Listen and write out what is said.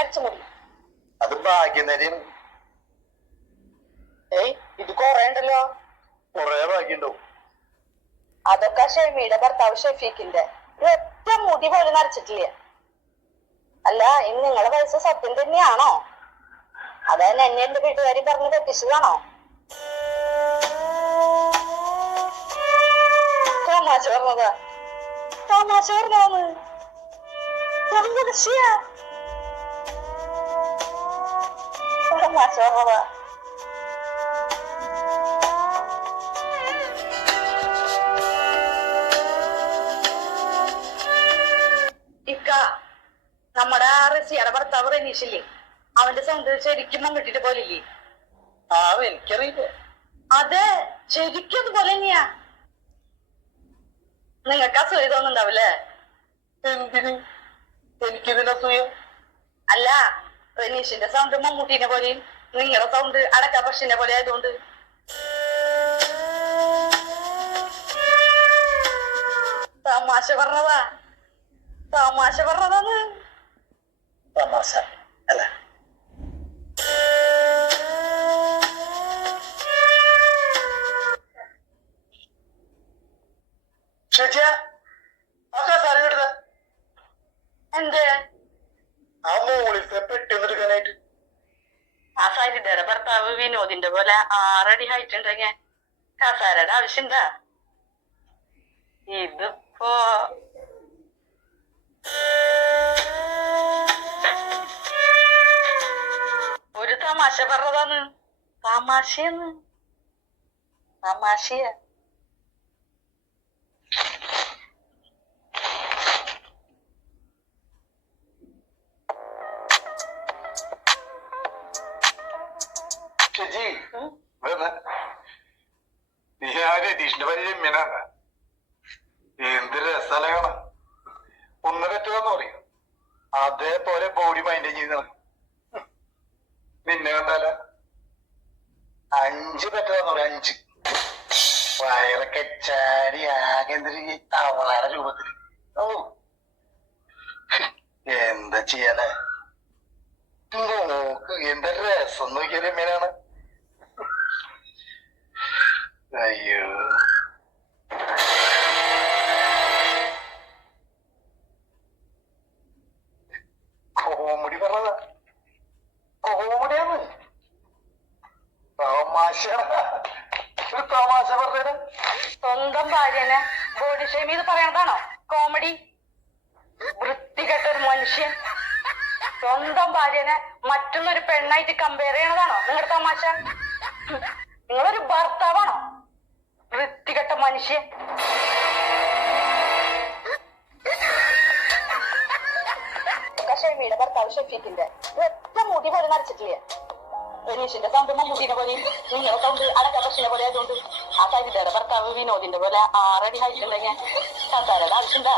അടിച്ചു മുടി അത് ഭാഗ്യനരിയാണ് ഏയ് ഇത് കൊറേ ഉണ്ടല്ലോ. കൊറേ ഭാഗ്യണ്ടാവും അതൊക്കെ ഷെമിയുടെ ഭർത്താവ് ഷെഫീഖിന്റെ. ഒറ്റ മുടി പോലും നരച്ചിട്ടില്ല. അല്ല ഇനി നിങ്ങളെ വയസ്സ് സത്യം തന്നെയാണോ? അതായത് എന്നെ എന്റെ വീട്ടുകാരി പറഞ്ഞ് തെറ്റിച്ചതാണോ? തമാശ പറഞ്ഞതാ. തമാശ പറഞ്ഞതാന്ന്. പറഞ്ഞതാ ഇക്ക നമ്മുടെ റസിയുടെ ഭർത്താവ് റനീഷില്ലേ? അവന്റെ സൗണ്ട് ശരിക്കും മങ്ങിട്ടിട്ട് പോലില്ലേ? ആ എനിക്കറിയില്ല. അതെ ശരിക്കും അതുപോലെ തന്നെയാ. നിങ്ങൾക്ക് അസൂയ തോന്നുന്നുണ്ടാവില്ലേ? എന്തിന്? എനിക്കിതിനസൂയ റനീഷിന്റെ സൗണ്ട് മമ്മൂട്ടിനെ പോലെയും നിങ്ങളുടെ സൗണ്ട് അടക്ക പക്ഷിനെ പോലെ ആയതുകൊണ്ട്. തമാശ പറഞ്ഞതാ. തമാശ പറഞ്ഞതാന്ന്. തമാശ അല്ല? എന്തേ? ആ ഭർത്താവ് വിനോദിന്റെ പോലെ ആറടി ഹൈറ്റ് ഉണ്ടെങ്കിൽ കസാരയുടെ ആവശ്യണ്ടാ ഇതിപ്പോ ഒരു തമാശ പറഞ്ഞതാണ്. തമാശയെന്ന് തമാശയ ഷെജി നീ ആ രതീഷിന്റെ പേര് എന്ത് രസല ഒന്ന് പറ്റുമെന്ന് പറയും. അതേപോലെ ബോഡി മൈന്റെയിൻ ചെയ്ത് നിന്നെ കണ്ടാല. അഞ്ച് പറ്റാന്ന് പറയും അഞ്ച്. വയറൊക്കെ ചാടി ആകെ എന്തൊരു തവളയുടെ രൂപത്തിൽ ഓ എന്താ ചെയ്യാനാ? നോക്ക് എന്താ രസം നോക്കിയാലും രമ്യനാണ്. അയ്യോ. കോമഡി പറഞ്ഞതാ. കോമഡിയാണ് തമാശ. തമാശ പറഞ്ഞേരാ സ്വന്തം ഭാര്യനെ ബോഡി ഷെയിം ചെയ്ത് പറയണതാണോ? കോമഡി. വൃത്തികെട്ട ഒരു മനുഷ്യൻ. സ്വന്തം ഭാര്യനെ മറ്റൊന്നൊരു പെണ്ണായിട്ട് കമ്പയർ ചെയ്യണതാണോ? നിങ്ങളുടെ തമാശ. നിങ്ങളൊരു ഭർത്താവാണോ മനുഷ്യൻ ഷെമിയുടെ ഭർത്താവ് ഷെഫീഖിന്റെ. മുടി പോലെ നരച്ചിട്ടില്ലേ റനീഷിന്റെ സൗണ്ട് മമ്മൂട്ടിനെ പോലെ. നിങ്ങളെ സൗണ്ട് അടക്ക പ്രശ്നം പോലെ ആയതുകൊണ്ട് ആ സരിതയുടെ ഭർത്താവ് വിനോദിന്റെ പോലെ ആറടി ഹൈറ്റ് ഉണ്ടെങ്കിൽ കസാരയുടെ ആവശ്യണ്ടാ